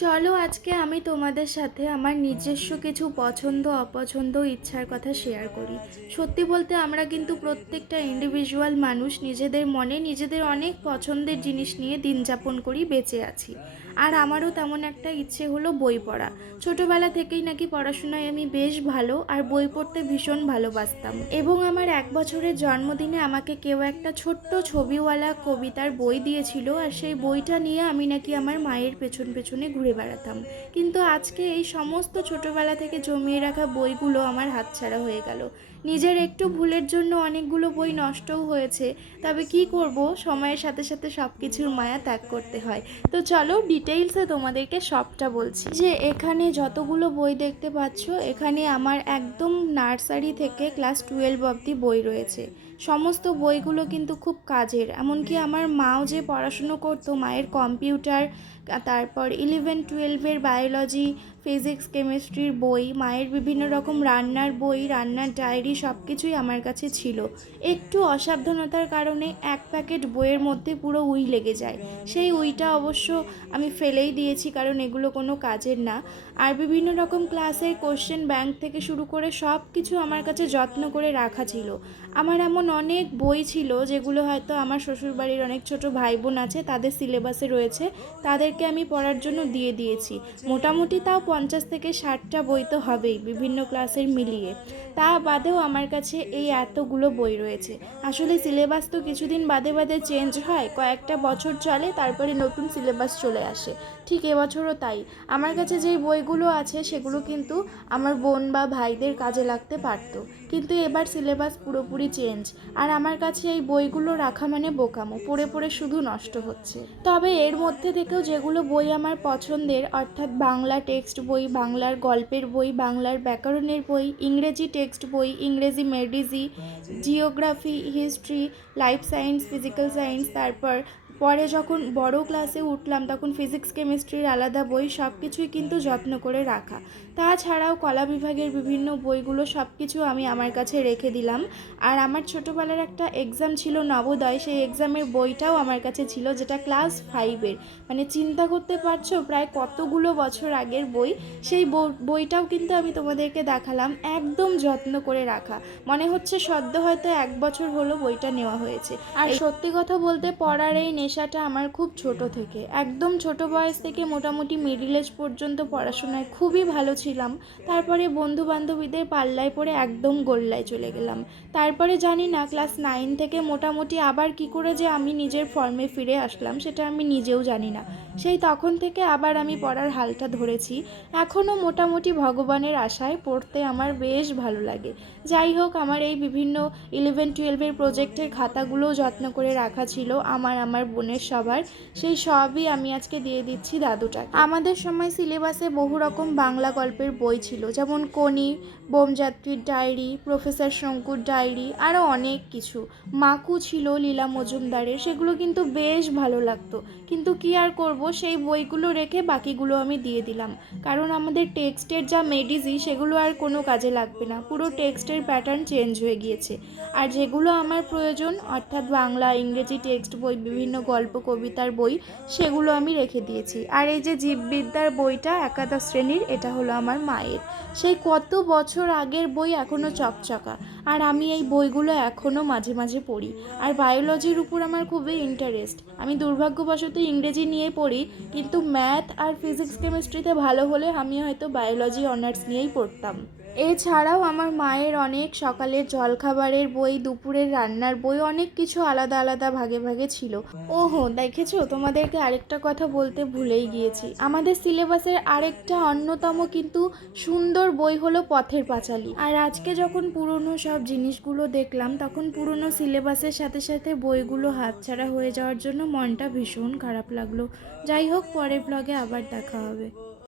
চলো আজকে আমি তোমাদের সাথে আমার নিজস্ব কিছু পছন্দ, অপছন্দ, ইচ্ছার কথা শেয়ার করি। সত্যি বলতে আমরা কিন্তু প্রত্যেকটা ইন্ডিভিজুয়াল মানুষ নিজেদের মনে নিজেদের অনেক পছন্দের জিনিস নিয়ে দিন যাপন করি, বেঁচে আছি। আর আমারও তেমন একটা ইচ্ছে হলো বই পড়া। ছোটবেলা থেকেই নাকি পড়াশোনায় আমি বেশ ভালো আর বই পড়তে ভীষণ ভালোবাসতাম। এবং আমার এক বছরের জন্মদিনে আমাকে কেউ একটা ছোট্ট ছবিওয়ালা কবিতার বই দিয়েছিল আর সেই বইটা নিয়ে আমি নাকি আমার মায়ের পেছন পেছনে ঘুরে বেড়াতাম। কিন্তু আজকে এই সমস্ত ছোটবেলা থেকে জমিয়ে রাখা বইগুলো আমার হাতছাড়া হয়ে গেল। নিজের একটু ভুলের জন্য অনেকগুলো বই নষ্টও হয়েছে, তবে কি করব? সময়ের সাথে সাথে সব কিছুর মায়া ত্যাগ করতে হয়। তো চলো ডিটেইলসে তোমাদেরকে সবটা বলছি। যে এখানে যতগুলো বই দেখতে পাচ্ছ, এখানে আমার একদম নার্সারি থেকে ক্লাস টুয়েলভ অবধি বই রয়েছে। সমস্ত বইগুলো কিন্তু খুব কাজের, এমনকি আমার মাও যে পড়াশুনো করতো, মায়ের কম্পিউটার তারপর ইলেভেন টুয়েলভের বায়োলজি ফিজিক্স কেমিস্ট্রির বই, মায়ের বিভিন্ন রকম রান্নার বই, রান্নার ডায়েরি সব কিছুই আমার কাছে ছিল। একটু অসাবধানতার কারণে এক প্যাকেট বইয়ের মধ্যে পুরো উই লেগে যায়। সেই উইটা অবশ্য আমি ফেলেই দিয়েছি কারণ এগুলো কোনো কাজের না। আর বিভিন্ন রকম ক্লাসের কোশ্চেন ব্যাংক থেকে শুরু করে সব কিছু আমার কাছে যত্ন করে রাখা ছিল। আমার এমন অনেক বই ছিল যেগুলো হয়তো আমার শ্বশুরবাড়ির অনেক ছোট ভাই বোন আছে, তাদের সিলেবাসে রয়েছে। তাদেরকে আমি পড়ার জন্য দিয়ে দিয়েছি। মোটামুটি তাও পঞ্চাশ থেকে ষাটটা বই তো হবেই বিভিন্ন ক্লাসের মিলিয়ে। তা বাদেও আমার কাছে এই এতগুলো বই রয়েছে। আসলে সিলেবাস তো কিছুদিন বাদে বাদে চেঞ্জ হয়, কয়েকটা বছর চলে, তারপরে নতুন সিলেবাস চলে আসে। ঠিক এবছরও তাই। আমার কাছে যেই বইগুলো আছে, সেগুলো কিন্তু আমার বোন বা ভাইদের কাজে লাগতে পারতো। কিন্তু এবার সিলেবাস পুরোপুরি চেঞ্জ। আর আমার কাছে এই বইগুলো রাখা মানে বোকামো, পড়ে পড়ে শুধু নষ্ট হচ্ছে। তবে এর মধ্যে থেকেও যেগুলো বই আমার পছন্দের, অর্থাৎ বাংলা টেক্সট বই, বাংলার গল্পের বই, বাংলার ব্যাকরণের বই, ইংরেজি টেক্সট বই, ইংরেজি মেডিজি geography, history, life science, physical science, তারপর পরে যখন বড় ক্লাসে উঠলাম তখন ফিজিক্স কেমিস্ট্রির আলাদা বই সব কিছুই কিন্তু যত্ন করে রাখা। তাছাড়াও কলা বিভাগের বিভিন্ন বইগুলো সব কিছু আমি আমার কাছে রেখে দিলাম। আর আমার ছোটোবেলার একটা এক্সাম ছিল নবোদয় সেই এক্সামের বইটাও আমার কাছে ছিল যেটা ক্লাস ফাইভের মানে চিন্তা করতে পারছ প্রায় কতগুলো বছর আগের বই। সেই বই- বইটাও কিন্তু আমি তোমাদেরকে দেখালাম একদম যত্ন করে রাখা। মনে হচ্ছে সদ্য হয়তো এক বছর হলো বইটা নেওয়া হয়েছে। আর সত্যি কথা বলতে পড়ার এই নেশাটা আমার খুব ছোট থেকে। একদম ছোট বয়স থেকে মোটামুটি মিডিল এজ পর্যন্ত পড়াশোনায় খুবই ভালো ছিলাম। তারপরে বন্ধু বান্ধবীদের পাল্লায় পড়ে একদম গোল্লায় চলে গেলাম। তারপরে জানি না ক্লাস নাইন থেকে মোটামুটি আবার কি করে যে আমি নিজের ফর্মে ফিরে আসলাম, সেটা আমি নিজেও জানি না। সেই তখন থেকে আবার আমি পড়ার হালটা ধরেছি। এখনও মোটামুটি ভগবানের আশায় পড়তে আমার বেশ ভালো লাগে। যাই হোক, আমার এই বিভিন্ন ইলেভেন টুয়েলভের প্রজেক্টের খাতাগুলোও যত্ন করে রাখা ছিল আমার আমার বোনের সবার। সেই সবই আমি আজকে দিয়ে দিচ্ছি দাদুটাকে। আমাদের সময় সিলেবাসে বহু রকম বাংলা গল্পের বই ছিল, যেমন কনি বোমযাত্রীর ডায়েরি প্রফেসর শঙ্কুর ডায়েরি, আরও অনেক কিছু। মাকু ছিল, লীলা মজুমদারের, সেগুলো কিন্তু বেশ ভালো লাগতো। কিন্তু কি আর করব? সেই বইগুলো রেখে বাকিগুলো আমি দিয়ে দিলাম। কারণ আমাদের টেক্সটের যা মেডিজি সেগুলো আর কোনো কাজে লাগবে না। পুরো টেক্সটের প্যাটার্ন চেঞ্জ হয়ে গিয়েছে। আর যেগুলো আমার প্রয়োজন, অর্থাৎ বাংলা, ইংরেজি টেক্সট বই, বিভিন্ন গল্প, কবিতার বই, সেগুলো আমি রেখে দিয়েছি। আর এই যে জীববিদ্যার বইটা একাদশ শ্রেণির, এটা হলো আমার মায়ের। সেই কত বছর আগের বই এখনও চকচকা। আর আমি এই বইগুলো এখনও মাঝে মাঝে পড়ি। আর বায়োলজির উপর আমার খুবই ইন্টারেস্ট আমি দুর্ভাগ্যবশত ইংরেজি নিয়ে পড়ি কিন্তু ম্যাথ আর ফিজিক্স কেমিস্ট্রিতে ভালো হলে আমি হয়তো বায়োলজি অনার্স নিয়েই পড়তাম। এছাড়াও আমার মায়ের অনেক সকালের জলখাবারের বই, দুপুরের রান্নার বই, অনেক কিছু আলাদা আলাদা ভাগে ভাগে ছিল। ওহো, দেখেছ? তোমাদেরকে আরেকটা কথা বলতে ভুলেই গিয়েছি। আমাদের সিলেবাসের আরেকটা অন্যতম কিন্তু সুন্দর বই হলো পথের পাঁচালী। আর আজকে যখন পুরনো সব জিনিসগুলো দেখলাম, তখন পুরনো সিলেবাসের সাথে সাথে বইগুলো হাতছাড়া হয়ে যাওয়ার জন্য মনটা ভীষণ খারাপ লাগল। যাই হোক, পরের ব্লগে আবার দেখা হবে।